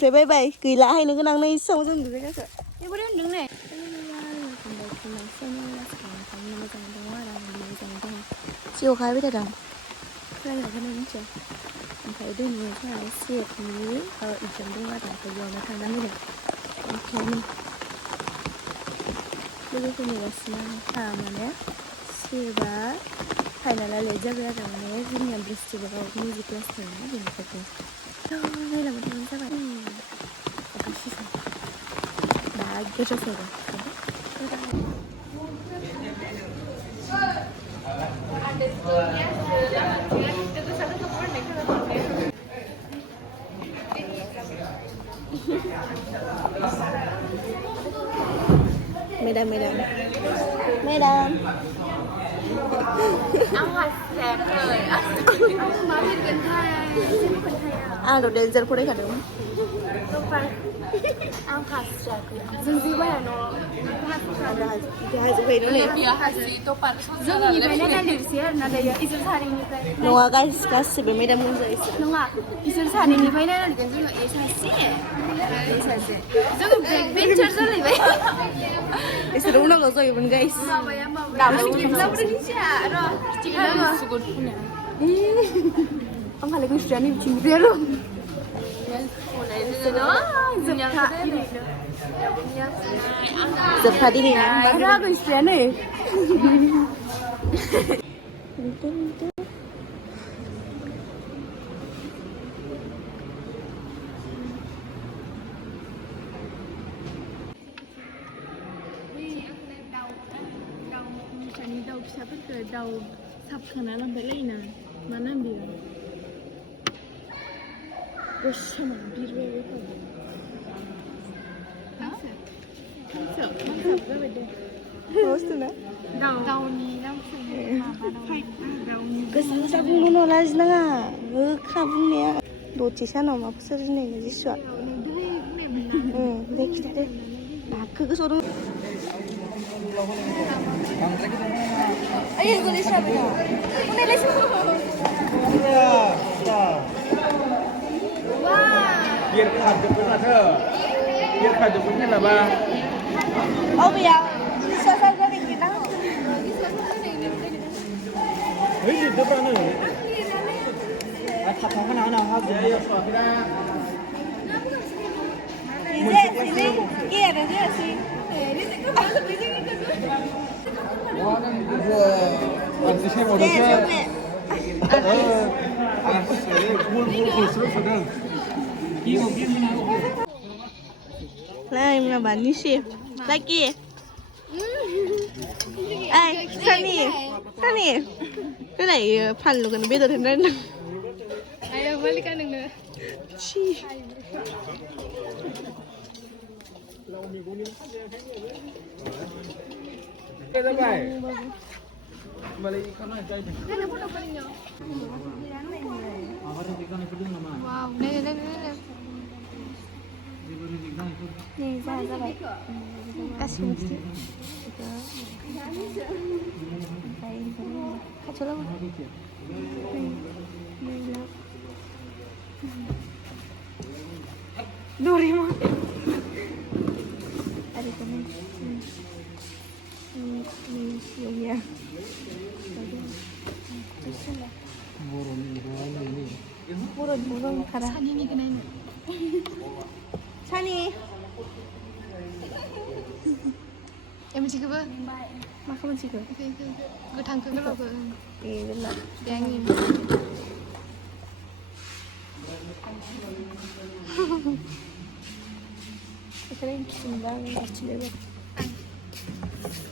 Phải bay bay kỳ lạ hay nữa cái năng này sâu dần rồi các bạn. Đi bắt đứng này. Chiều khai với thằng. Đây là cái này chưa? Phải đưa người cái này xếp ní ở ít chấm đúng là phải vô nó thằng đó này. Ok. Bây giờ cái này là mà nè. Xếp hay là lấy ra cái này riêng nhầm bristle vào music lesson nó thì phải đây là một món các bạn. Đã ghét cho rồi. Madam. Ăn hạt dẹp rồi. Nói về Cần Thai. À, đồ đèn dân cô đấy cả đúng không? Không phải. Ăn hạt dẹp rồi. Dương gì vậy nó? Hai dụ về nữa này. Dương gì vậy nó đang được xíu nó đây 이슬 살이니까. Nunggu kasih berbeda mungkin itu. Nunggu 이슬 살이니까 nó được dương ấy 살지. Dương bên chân rất là vậy. Itu đúng đâu rồi mình guys. Đảo nó kiếm ra một cái chả rồi. Chỉ là sự Ông phải lấy cái chuyện này chịu biết luôn. Dập phá đi đi. Ra cái chuyện này. Đầu sắp tới đầu sắp khả năng làm vậy nè mà năm bia có sao mà bia vậy không sợ cái vậy đấy Host na đầu ní đầu cái sao bung nó là gì nè khắp nè đồ chỉ sao nó mà sao gì này cái gì sợ đây kita đây cái số đó ayo gue lihat apa ya? Mana lihat? Wah. Biar khaduk pun ada. Biar khaduk pun ada ba. Oh ya, bisa saja di kita. Hei, itu apa nih? Apa mana hal jadi ya suara. Sini, iya ada dia sih. Ini tak masuk di sini tu. Wah, kan gua anti saya mau dosa. Aku sih bul sudah. Này là bán đi xì. Lagi. Sunny. Cái này phần luôn cái bây giờ thì nên. ayo balikan dengan Chi. Cái này. Balik kan aja. wow đây Nih, ra vậy. Kasih mesti. Kacau lah. Doraemon. Ada teman. Ya. Burung karena. Sani ni kena ni. Sani. Macam apa? Makan macam apa? Gue tangkap kalau gue. Benar. Yang ini. Keren sembang kecil.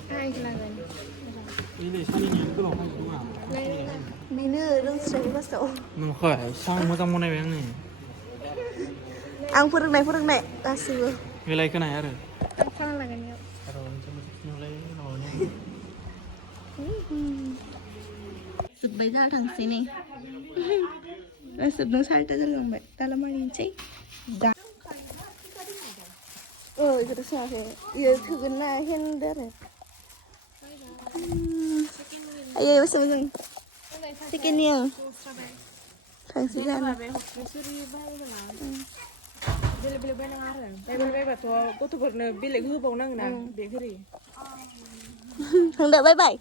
Hai kenalan. Ini saninya itu apa juga? Menu dong sering masuk. Nggak kayak sang macam mana yang ni? Ang phượng này kasih. Nilai kena ya? Apa lagi ni? Kalau nilai namanya. Sụp bây giờ thằng xí này. Sụp nó sai tới lòng vậy. Ta làm gì chứ? Đã. Cái đó sao thế? Giờ thử cái này hiện đây này. Ayo masuk. Second ni. Kasih sana. Beli-beli nang aran. Beli-beli bato gotofोरनो बेलेग होबावनांगोन ना बेखरि. Thằng đợi bye bye.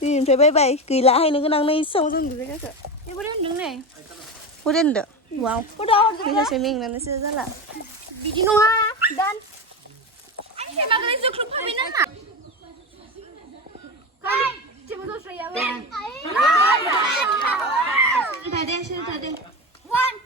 Diनिफ्राय bye bye. Gila hayनो गोनां नै साव जों दुगै गाखो. Ini boleh undang nih. Udah ndak? Wow. Udah. Bisa swimming nanti sih salah. Bikin noha dan. Ini makan itu klub peminan nggak? Kan, coba tuh saya. Sini tadi. One.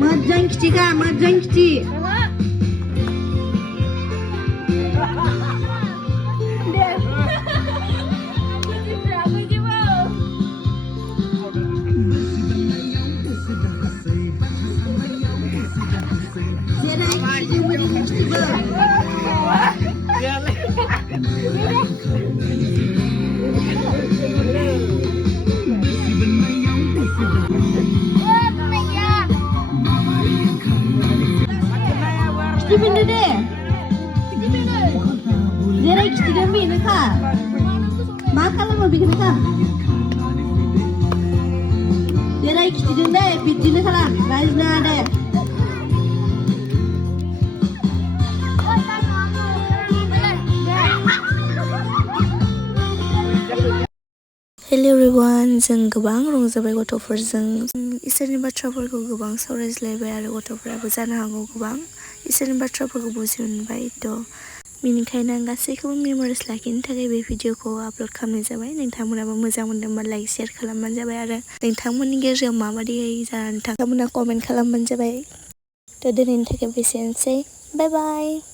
Mwjag kecil. Benda deh. Zera kecil demi mereka. Makan lah mau bikin mereka. Zera kecil deh, bikin mereka. Rajna deh. Hello everyone, जों गोबां रंजाबाय गथ'फोरजों इसोरनि बाथ्राफोरखौ गोबां सावरायज्लायबाय आरो गथ'फोराबो जानो हागौ गोबां इसोरनि बाथ्राफोरखौ बुजि मोनबाय बेनिखायनो आं गासैखौबो मेम'रिस लाखिनो थाखाय बे भिडिअखौ आपल'ड खालामनाय जाबाय नोंथांमोनाबो मोजां मोनदोंबा लाइक शेयार खालामबानो जाबाय आरो नोंथांमोननि गेजेराव माबायदि जानानै नोंथांमोना कमेन्ट खालामबानो जाबाय दिनैनि थाखाय बेसेनोसै बाय बाय